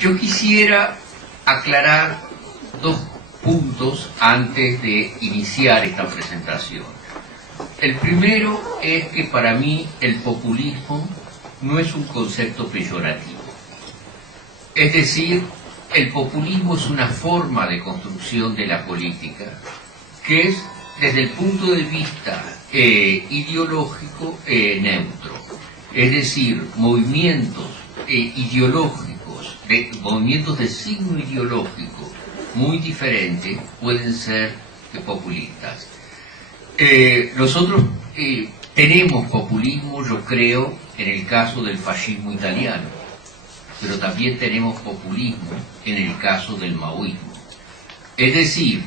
Yo quisiera aclarar dos puntos antes de iniciar esta presentación. El primero es que para mí el populismo no es un concepto peyorativo. Es decir, el populismo es una forma de construcción de la política que es, desde el punto de vista ideológico, neutro. Es decir, movimientos ideológicos, movimientos de signo ideológico muy diferentes pueden ser populistas. Nosotros tenemos populismo, yo creo, en el caso del fascismo italiano, pero también tenemos populismo en el caso del maoísmo. Es decir,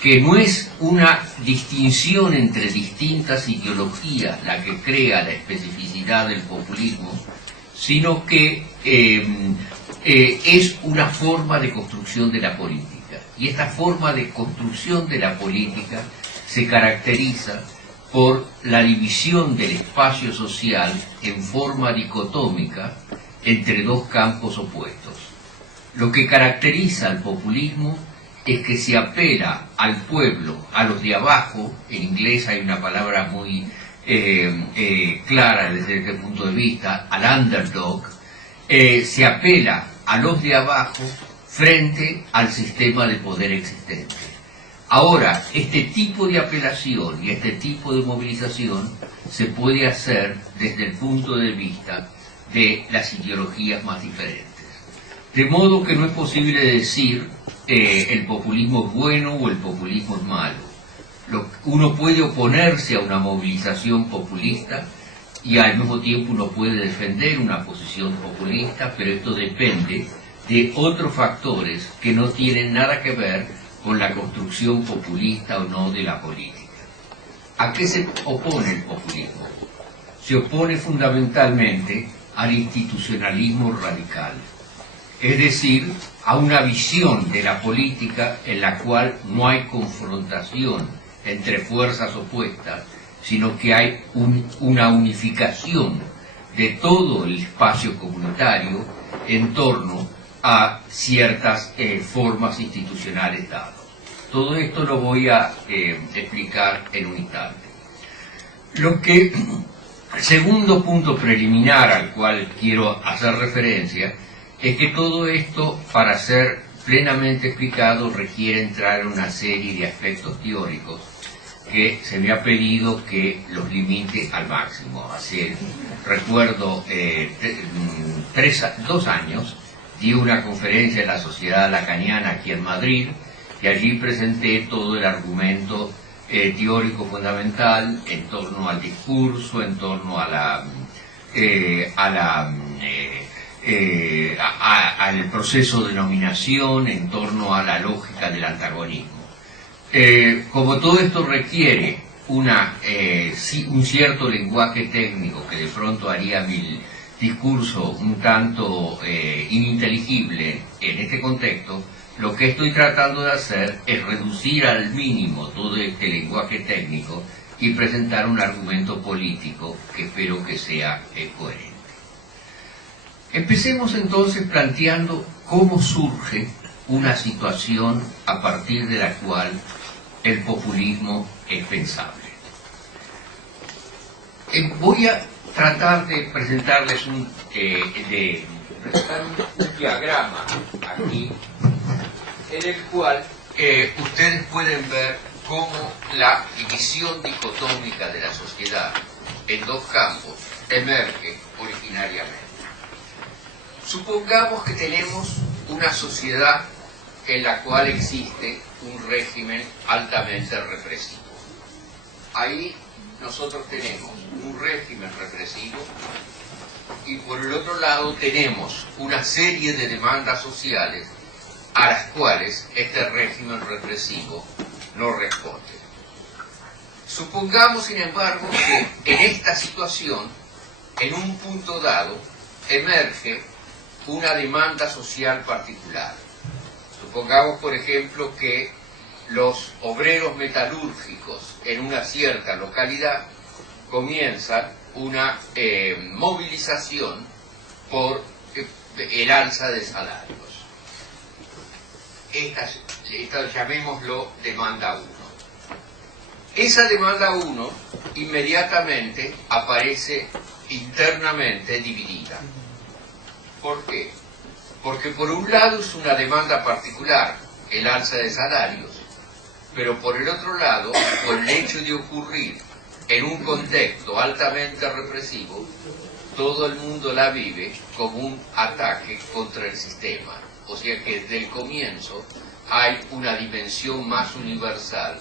que no es una distinción entre distintas ideologías la que crea la especificidad del populismo, sino que es una forma de construcción de la política. Y esta forma de construcción de la política se caracteriza por la división del espacio social en forma dicotómica entre dos campos opuestos. Lo que caracteriza al populismo es que se apela al pueblo, a los de abajo. En inglés hay una palabra muy clara desde este punto de vista, al underdog. Se apela a los de abajo frente al sistema de poder existente. Ahora, este tipo de apelación y este tipo de movilización se puede hacer desde el punto de vista de las ideologías más diferentes. De modo que no es posible decir el populismo es bueno o el populismo es malo. Uno puede oponerse a una movilización populista y al mismo tiempo uno puede defender una posición populista, pero esto depende de otros factores que no tienen nada que ver con la construcción populista o no de la política. ¿A qué se opone el populismo? Se opone fundamentalmente al institucionalismo radical, es decir, a una visión de la política en la cual no hay confrontación entre fuerzas opuestas, sino que hay una unificación de todo el espacio comunitario en torno a ciertas formas institucionales dadas. Todo esto lo voy a explicar en un instante. El segundo punto preliminar al cual quiero hacer referencia es que todo esto, para ser plenamente explicado, requiere entrar en una serie de aspectos teóricos que se me ha pedido que los limite al máximo. Recuerdo, 2 años di una conferencia en la Sociedad Lacaniana aquí en Madrid, y allí presenté todo el argumento teórico fundamental en torno al discurso, en torno al proceso de nominación, en torno a la lógica del antagonismo. Como todo esto requiere un cierto lenguaje técnico que de pronto haría mi discurso un tanto ininteligible en este contexto, lo que estoy tratando de hacer es reducir al mínimo todo este lenguaje técnico y presentar un argumento político que espero que sea coherente. Empecemos entonces planteando cómo surge una situación a partir de la cual el populismo es pensable. Voy a tratar de presentarles un diagrama aquí, en el cual ustedes pueden ver cómo la división dicotómica de la sociedad en dos campos emerge originariamente. Supongamos que tenemos una sociedad en la cual existe un régimen altamente represivo. Ahí nosotros tenemos un régimen represivo y por el otro lado tenemos una serie de demandas sociales a las cuales este régimen represivo no responde. Supongamos, sin embargo, que en esta situación, en un punto dado, emerge una demanda social particular. Supongamos, por ejemplo, que los obreros metalúrgicos en una cierta localidad comienzan una movilización por el alza de salarios. Esta llamémoslo demanda 1. Esa demanda 1 inmediatamente aparece internamente dividida. ¿Por qué? Porque por un lado es una demanda particular, el alza de salarios, pero por el otro lado, por el hecho de ocurrir en un contexto altamente represivo, todo el mundo la vive como un ataque contra el sistema. O sea que desde el comienzo hay una dimensión más universal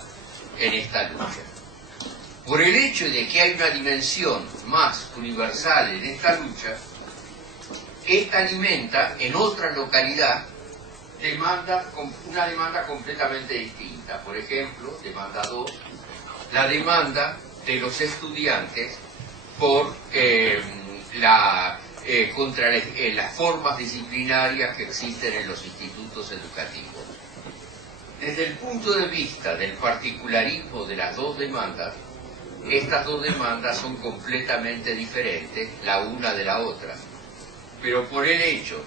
en esta lucha. Por el hecho de que hay una dimensión más universal en esta lucha, esta alimenta en otra localidad una demanda completamente distinta. Por ejemplo, demanda 2, la demanda de los estudiantes por contra las formas disciplinarias que existen en los institutos educativos. Desde el punto de vista del particularismo de las dos demandas, estas dos demandas son completamente diferentes la una de la otra, pero por el hecho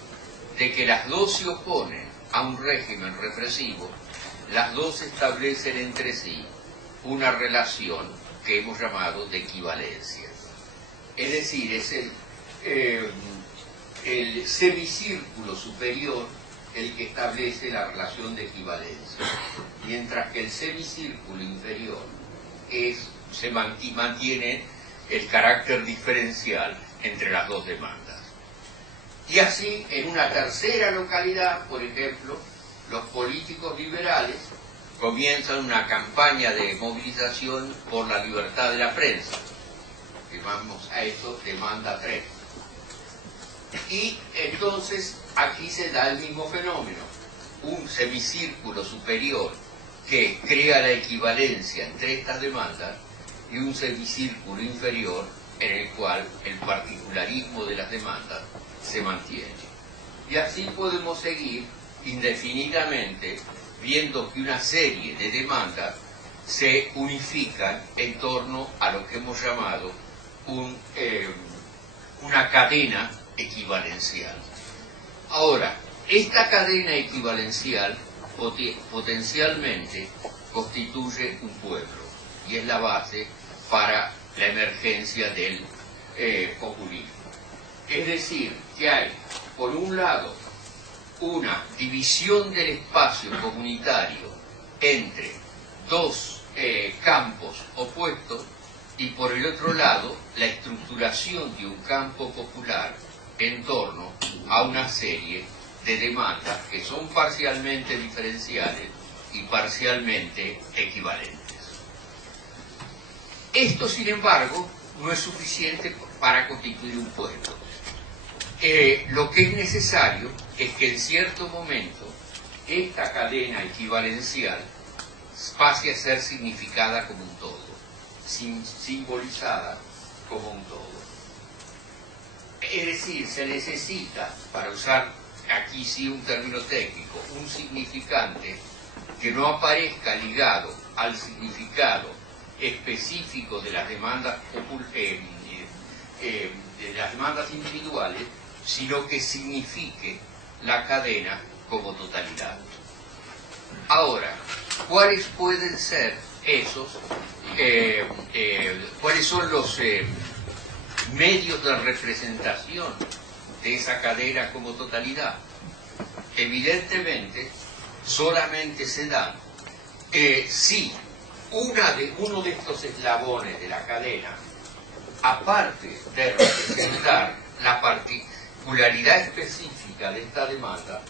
de que las dos se oponen a un régimen represivo, las dos establecen entre sí una relación que hemos llamado de equivalencia. Es decir, es el semicírculo superior el que establece la relación de equivalencia, mientras que el semicírculo inferior mantiene el carácter diferencial entre las dos demandas. Y así, en una tercera localidad, por ejemplo, los políticos liberales comienzan una campaña de movilización por la libertad de la prensa. Llamamos a eso demanda 3. Y entonces aquí se da el mismo fenómeno, un semicírculo superior que crea la equivalencia entre estas demandas y un semicírculo inferior en el cual el particularismo de las demandas se mantiene. Y así podemos seguir indefinidamente viendo que una serie de demandas se unifican en torno a lo que hemos llamado una cadena equivalencial. Ahora, esta cadena equivalencial potencialmente constituye un pueblo y es la base para la emergencia del populismo. Es decir, que hay, por un lado, una división del espacio comunitario entre dos campos opuestos y por el otro lado la estructuración de un campo popular en torno a una serie de demandas que son parcialmente diferenciales y parcialmente equivalentes. Esto, sin embargo, no es suficiente para constituir un pueblo. Lo que es necesario es que en cierto momento esta cadena equivalencial pase a ser significada como un todo, simbolizada como un todo. Es decir, se necesita, para usar aquí sí un término técnico, un significante que no aparezca ligado al significado específico de las demandas individuales, sino que signifique la cadena como totalidad. Ahora, ¿cuáles pueden ser cuáles son los medios de representación de esa cadena como totalidad? Evidentemente, solamente se dan si uno de estos eslabones de la cadena, aparte de representar la particularidad específica de esta demanda,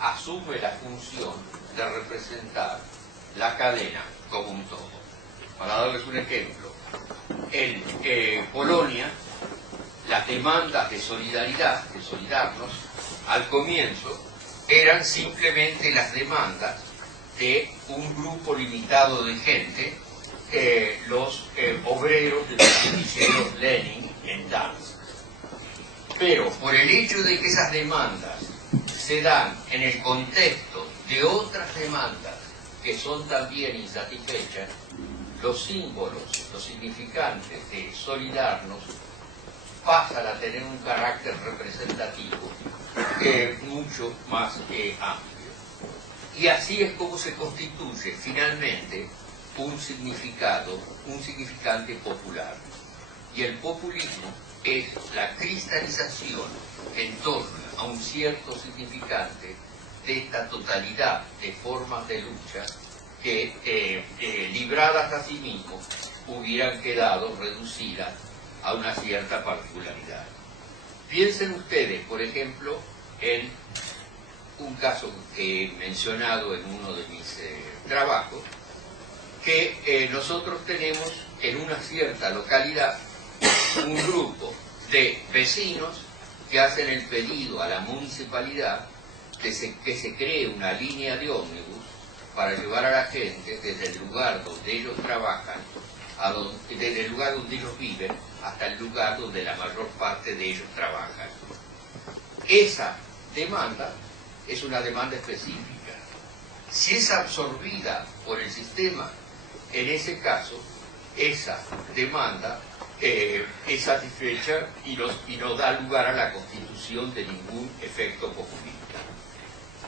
asume la función de representar la cadena como un todo. Para darles un ejemplo, en Polonia, las demandas de solidaridad, de solidarnos, al comienzo eran simplemente las demandas de un grupo limitado de gente, los obreros de los astilleros Lenin en Danzig. Pero por el hecho de que esas demandas se dan en el contexto de otras demandas que son también insatisfechas, los símbolos, los significantes de solidarnos pasan a tener un carácter representativo mucho más amplio. Y así es como se constituye finalmente un significante popular. Y el populismo es la cristalización en torno a un cierto significante de esta totalidad de formas de lucha que, libradas a sí mismos, hubieran quedado reducidas a una cierta particularidad. Piensen ustedes, por ejemplo, en un caso que he mencionado en uno de mis trabajos, que nosotros tenemos en una cierta localidad un grupo de vecinos que hacen el pedido a la municipalidad que se cree una línea de ómnibus para llevar a la gente desde el lugar donde ellos trabajan, desde el lugar donde ellos viven, hasta el lugar donde la mayor parte de ellos trabajan. Esa demanda es una demanda específica. Si es absorbida por el sistema, en ese caso, esa demanda es satisfecha y no da lugar a la constitución de ningún efecto populista.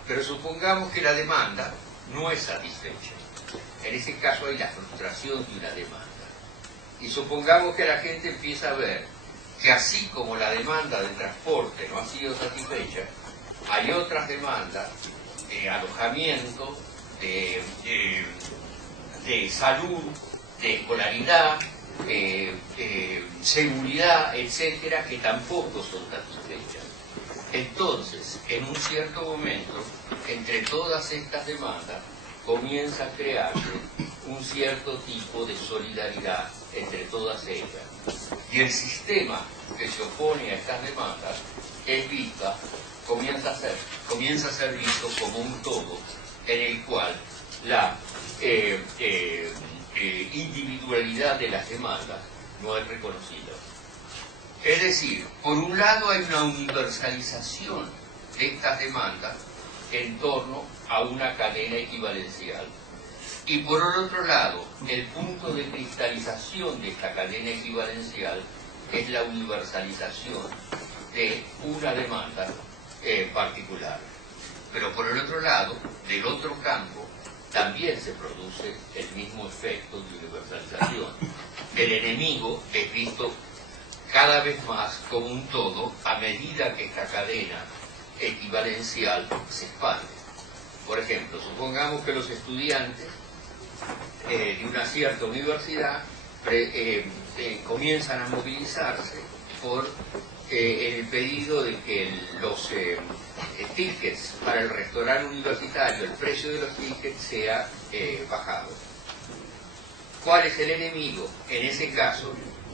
Pero supongamos que la demanda no es satisfecha. En ese caso hay la frustración de una demanda. Y supongamos que la gente empieza a ver que así como la demanda de transporte no ha sido satisfecha, hay otras demandas de alojamiento, de salud, de escolaridad, seguridad, etcétera, que tampoco son satisfechas. Entonces, en un cierto momento, entre todas estas demandas, comienza a crearse un cierto tipo de solidaridad entre todas ellas. Y el sistema que se opone a estas demandas es vista, comienza a ser visto como un todo en el cual la individualidad de las demandas no es reconocida. Es decir, por un lado hay una universalización de estas demandas en torno a una cadena equivalencial. Y por el otro lado, el punto de cristalización de esta cadena equivalencial es la universalización de una demanda particular. Pero por el otro lado, del otro campo, también se produce el mismo efecto de universalización. El enemigo es visto cada vez más como un todo a medida que esta cadena equivalencial se expande. Por ejemplo, supongamos que los estudiantes de una cierta universidad comienzan a movilizarse por el pedido de que los tickets para el restaurante universitario, el precio de los tickets sea bajado. ¿Cuál es el enemigo? En ese caso,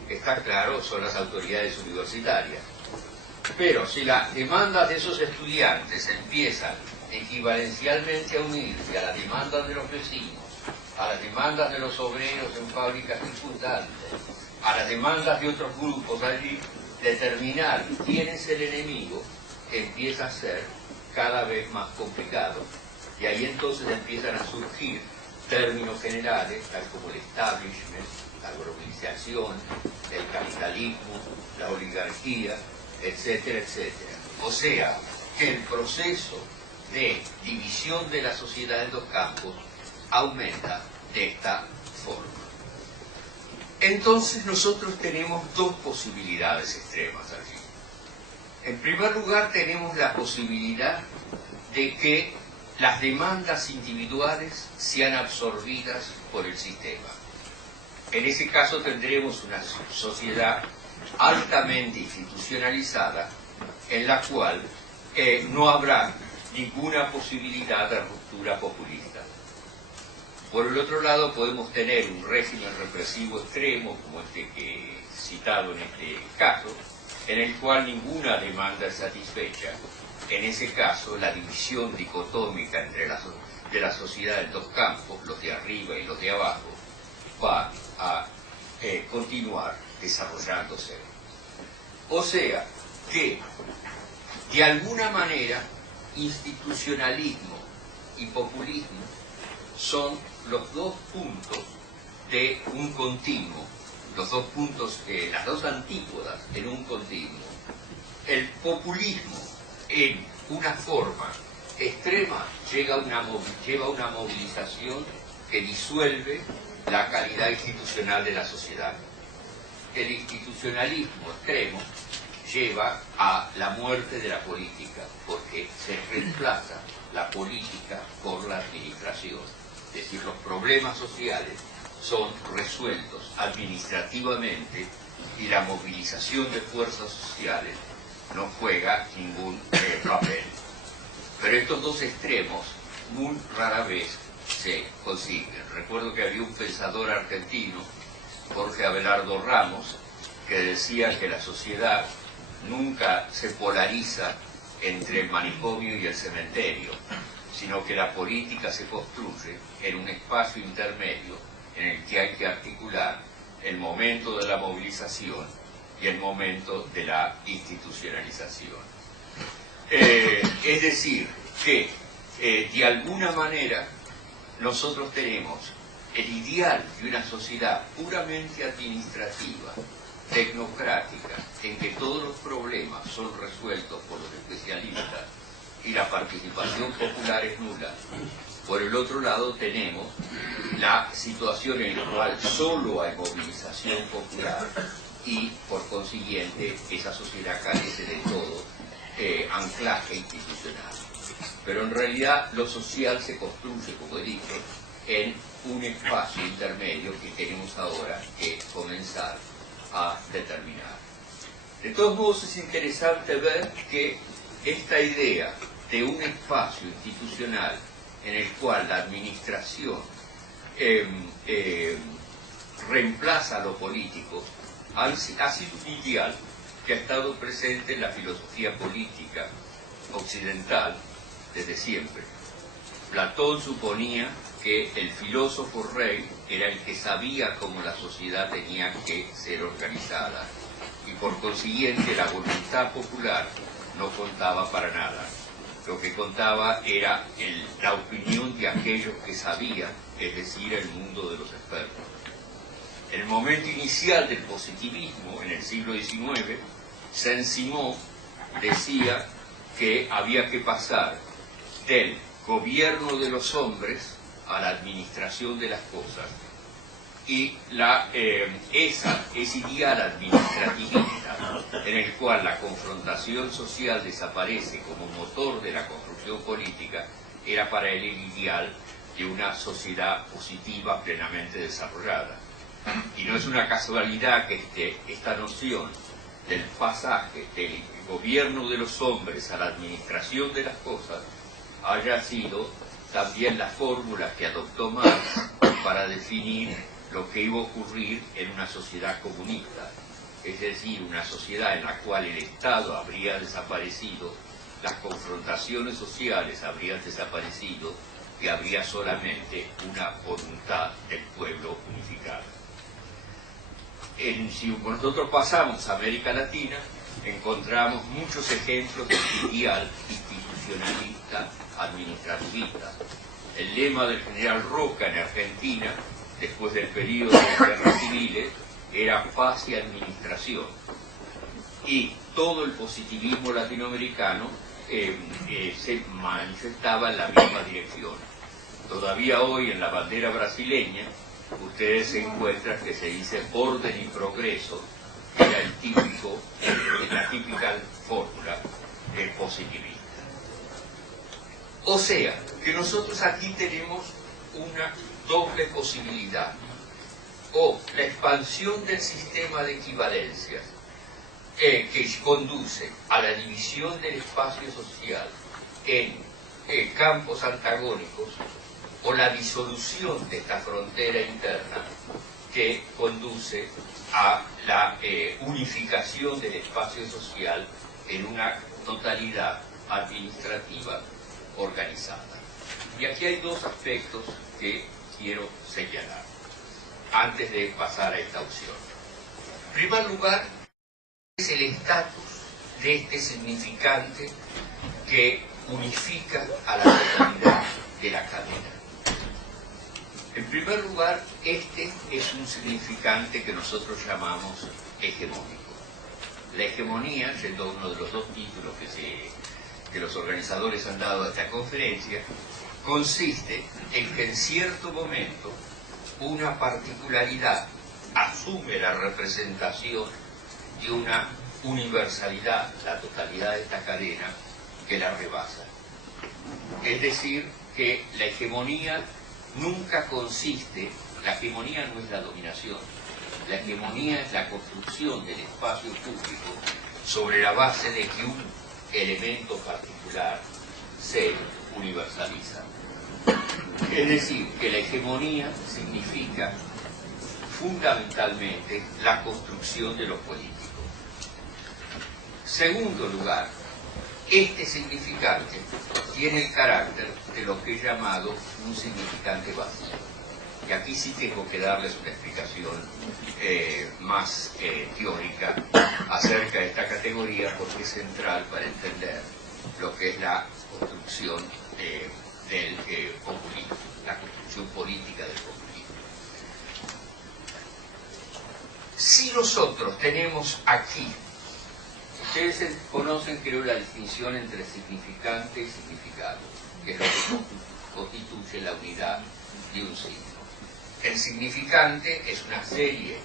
está claro, son las autoridades universitarias. Pero si las demandas de esos estudiantes empiezan equivalencialmente a unirse a las demandas de los vecinos, a las demandas de los obreros en fábricas circundantes, a las demandas de otros grupos allí, determinar quién es el enemigo empieza a ser cada vez más complicado. Y ahí entonces empiezan a surgir términos generales, tal como el establishment, la globalización, el capitalismo, la oligarquía, etcétera, etcétera. O sea, que el proceso de división de la sociedad en dos campos aumenta de esta forma. Entonces nosotros tenemos dos posibilidades extremas allí. En primer lugar tenemos la posibilidad de que las demandas individuales sean absorbidas por el sistema. En ese caso tendremos una sociedad altamente institucionalizada en la cual no habrá ninguna posibilidad de ruptura populista. Por el otro lado podemos tener un régimen represivo extremo como este que he citado en este caso, en el cual ninguna demanda es satisfecha. En ese caso la división dicotómica entre de la sociedad en dos campos, los de arriba y los de abajo, va a continuar desarrollándose. O sea que de alguna manera institucionalismo y populismo son los dos puntos de un continuo, los dos puntos, las dos antípodas en un continuo. El populismo en una forma extrema lleva una movilización que disuelve la calidad institucional de la sociedad. El institucionalismo extremo lleva a la muerte de la política, porque se reemplaza la política por la administración. Es decir, los problemas sociales son resueltos administrativamente y la movilización de fuerzas sociales no juega ningún papel. Pero estos dos extremos muy rara vez se consiguen. Recuerdo que había un pensador argentino, Jorge Abelardo Ramos, que decía que la sociedad nunca se polariza entre el manicomio y el cementerio, sino que la política se construye en un espacio intermedio en el que hay que articular el momento de la movilización y el momento de la institucionalización. Es decir, que de alguna manera nosotros tenemos el ideal de una sociedad puramente administrativa, tecnocrática, en que todos los problemas son resueltos por los especialistas y la participación popular es nula. Por el otro lado tenemos la situación en la cual solo hay movilización popular y por consiguiente esa sociedad carece de todo anclaje institucional. Pero en realidad lo social se construye, como dije, en un espacio intermedio que tenemos ahora que comenzar a determinar. De todos modos es interesante ver que esta idea de un espacio institucional en el cual la administración reemplaza a lo político ha sido un ideal que ha estado presente en la filosofía política occidental desde siempre. Platón suponía que el filósofo rey era el que sabía cómo la sociedad tenía que ser organizada y por consiguiente la voluntad popular no contaba para nada. Lo que contaba era la opinión de aquellos que sabían, es decir, el mundo de los expertos. En el momento inicial del positivismo, en el siglo XIX, Saint-Simon decía que había que pasar del gobierno de los hombres a la administración de las cosas. Y ese ideal administrativista en el cual la confrontación social desaparece como motor de la construcción política era para él el ideal de una sociedad positiva plenamente desarrollada. Y no es una casualidad que esta noción del pasaje del gobierno de los hombres a la administración de las cosas haya sido también la fórmula que adoptó Marx para definir lo que iba a ocurrir en una sociedad comunista, es decir, una sociedad en la cual el Estado habría desaparecido, las confrontaciones sociales habrían desaparecido y habría solamente una voluntad del pueblo unificada. Si nosotros pasamos a América Latina, encontramos muchos ejemplos de ideal institucionalista administrativista. El lema del general Roca en Argentina, después del periodo de guerras civiles, era paz y administración. Y todo el positivismo latinoamericano se manifestaba en la misma dirección. Todavía hoy en la bandera brasileña, ustedes se encuentran que se dice orden y progreso, que era la típica fórmula positivista. O sea, que nosotros aquí tenemos una doble posibilidad, o la expansión del sistema de equivalencias que conduce a la división del espacio social en campos antagónicos, o la disolución de esta frontera interna que conduce a la unificación del espacio social en una totalidad administrativa organizada. Y aquí hay dos aspectos que quiero señalar antes de pasar a esta opción. En primer lugar, es el estatus de este significante que unifica a la totalidad de la cadena. En primer lugar, este es un significante que nosotros llamamos hegemónico. La hegemonía, siendo uno de los dos títulos que que los organizadores han dado a esta conferencia consiste en que en cierto momento una particularidad asume la representación de una universalidad, la totalidad de esta cadena, que la rebasa. Es decir, que la hegemonía nunca consiste, la hegemonía no es la dominación, la hegemonía es la construcción del espacio público sobre la base de que un elemento particular se universaliza. Es decir, que la hegemonía significa fundamentalmente la construcción de lo político. Segundo lugar, este significante tiene el carácter de lo que he llamado un significante básico. Y aquí sí tengo que darles una explicación más teórica acerca de esta categoría, porque es central para entender lo que es la construcción del populismo, la construcción política del populismo. Si nosotros tenemos aquí, ustedes conocen, creo, la distinción entre significante y significado, que es lo que constituye la unidad de un signo. El significante es una serie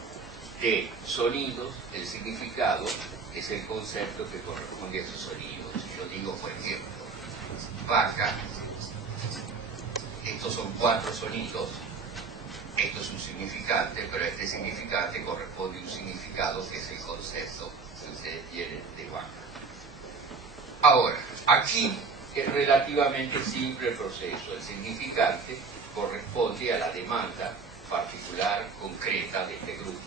de sonidos, el significado es el concepto que corresponde a esos sonidos. Yo digo, por ejemplo, vaca, estos son 4 sonidos, esto es un significante, pero este significante corresponde a un significado que es el concepto que ustedes tienen de vaca. Ahora, aquí es relativamente simple el proceso. El significante corresponde a la demanda particular, concreta de este grupo.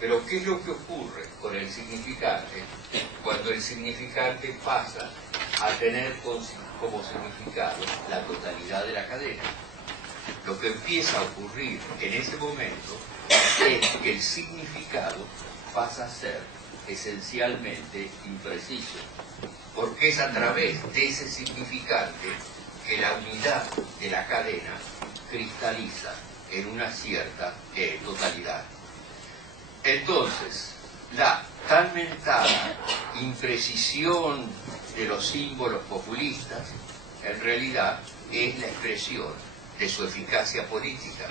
Pero ¿qué es lo que ocurre con el significante cuando el significante pasa a tener como significado la totalidad de la cadena? Lo que empieza a ocurrir en ese momento es que el significado pasa a ser esencialmente impreciso, porque es a través de ese significante que la unidad de la cadena cristaliza en una cierta totalidad. Entonces, la tan mentada imprecisión de los símbolos populistas en realidad es la expresión de su eficacia política,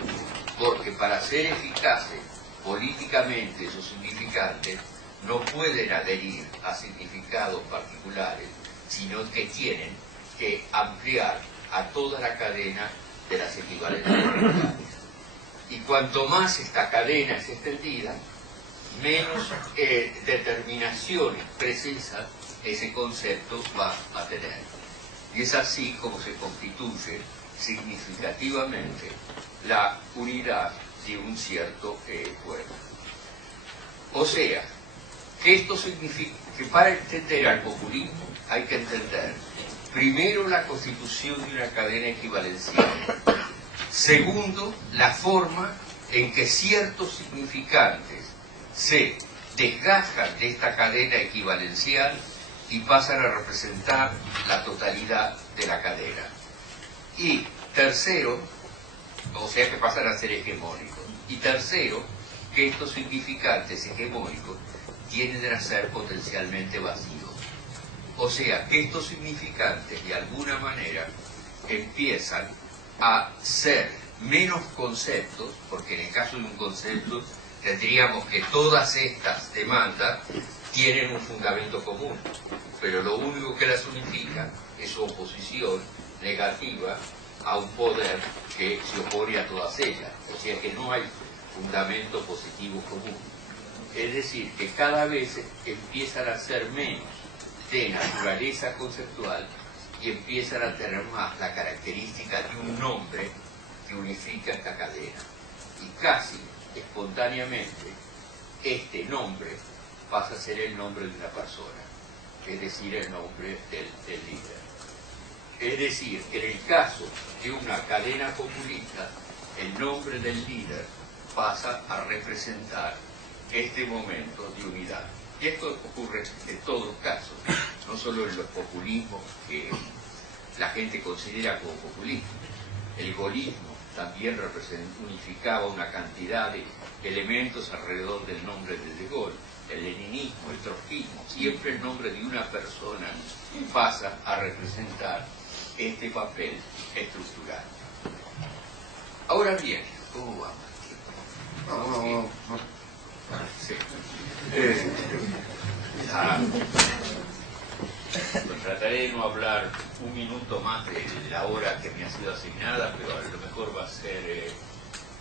porque para ser eficaces políticamente esos significantes no pueden adherir a significados particulares, sino que tienen que ampliar a toda la cadena de las equivalencias particulares. Y cuanto más esta cadena es extendida, menos determinaciones precisas ese concepto va a tener. Y es así como se constituye significativamente la unidad de un cierto pueblo. O sea, que esto significa que para entender al populismo hay que entender primero la constitución de una cadena equivalencial, segundo la forma en que ciertos significantes se desgastan de esta cadena equivalencial y pasan a representar la totalidad de la cadena. Y tercero, o sea que pasan a ser hegemónicos. Y tercero, que estos significantes hegemónicos tienden a ser potencialmente vacíos. O sea que estos significantes de alguna manera empiezan a ser menos conceptos, porque en el caso de un concepto tendríamos que todas estas demandas tienen un fundamento común, pero lo único que las unifica es su oposición negativa a un poder que se opone a todas ellas, o sea que no hay fundamento positivo común. Es decir, que cada vez empiezan a ser menos de naturaleza conceptual y empiezan a tener más la característica de un nombre que unifica esta cadena. Y casi espontáneamente este nombre pasa a ser el nombre de una persona, es decir, el nombre del líder. Es decir, que en el caso de una cadena populista, el nombre del líder pasa a representar este momento de unidad. Y esto ocurre en todos los casos, no solo en los populismos que la gente considera como populismo. El gaullismo también unificaba una cantidad de elementos alrededor del nombre de Gaulle. el leninismo, el trotskismo, siempre el nombre de una persona pasa a representar este papel estructural. Ahora bien, ¿cómo vamos? Sí. Trataré de no hablar un minuto más de la hora que me ha sido asignada, pero a lo mejor va a ser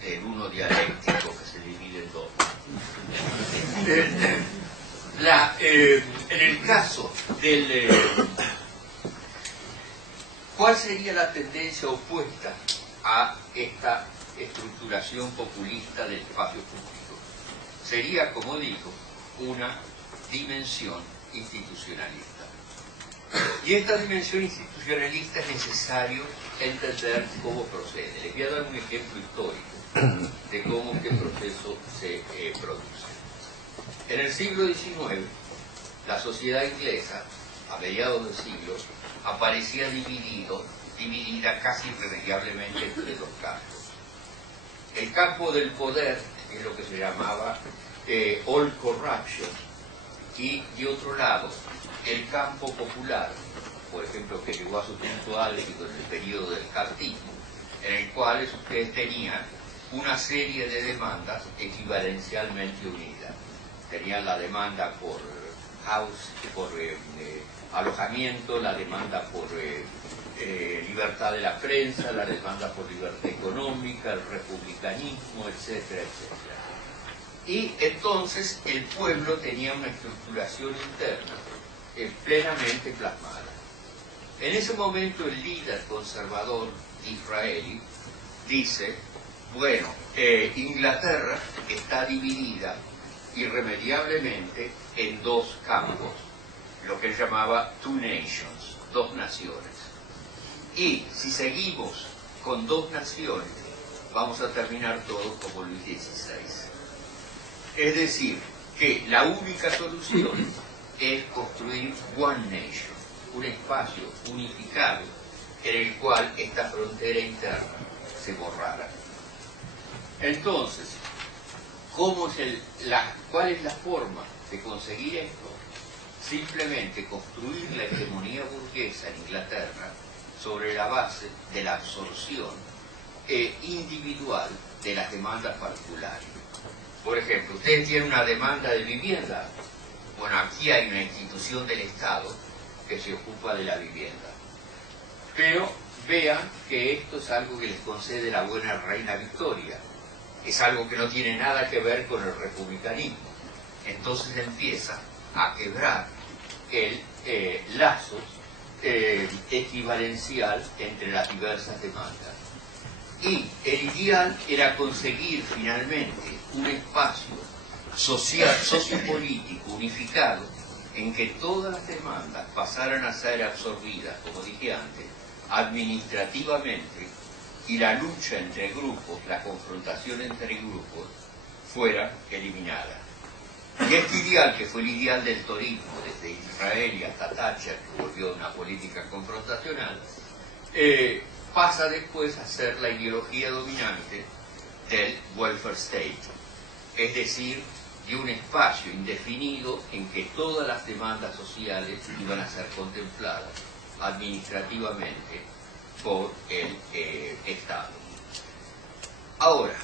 el uno dialéctico que se divide en dos. En el caso del... ¿cuál sería la tendencia opuesta a esta estructuración populista del espacio público? Sería, como digo, una dimensión institucionalista. Y esta dimensión institucionalista es necesario entender cómo procede. Les voy a dar un ejemplo histórico de cómo este proceso se produce. En el siglo XIX, la sociedad inglesa, a mediados del siglo, aparecía dividida casi irremediablemente entre dos campos. El campo del poder, que es lo que se llamaba all corruption, y de otro lado, el campo popular, por ejemplo, que llegó a su punto álgido en el periodo del cartismo, en el cual ustedes tenían una serie de demandas equivalencialmente unidas. Tenían la demanda por alojamiento, la demanda por libertad de la prensa, la demanda por libertad económica, el republicanismo, etcétera, etcétera. Y entonces el pueblo tenía una estructuración interna plenamente plasmada. En ese momento el líder conservador israelí dice, bueno, Inglaterra está dividida irremediablemente en dos campos, lo que él llamaba two nations, dos naciones. Y si seguimos con dos naciones, vamos a terminar todos como Luis XVI. Es decir, que la única solución es construir one nation, un espacio unificado en el cual esta frontera interna se borrara. Entonces, ¿cuál es la forma de conseguir esto? Simplemente construir la hegemonía burguesa en Inglaterra sobre la base de la absorción individual de las demandas particulares. Por ejemplo, ustedes tienen una demanda de vivienda. Bueno, aquí hay una institución del Estado que se ocupa de la vivienda. Pero vean que esto es algo que les concede la buena reina Victoria. Es algo que no tiene nada que ver con el republicanismo. Entonces empieza a quebrar el lazo equivalencial entre las diversas demandas. Y el ideal era conseguir finalmente un espacio social, sociopolítico unificado en que todas las demandas pasaran a ser absorbidas, como dije antes, administrativamente, y la lucha entre grupos, la confrontación entre grupos, fuera eliminada. Y este ideal, que fue el ideal del torismo, desde Israel y hasta Thatcher, que volvió a una política confrontacional, pasa después a ser la ideología dominante del welfare state, es decir, de un espacio indefinido en que todas las demandas sociales iban a ser contempladas administrativamente por el Estado. Ahora,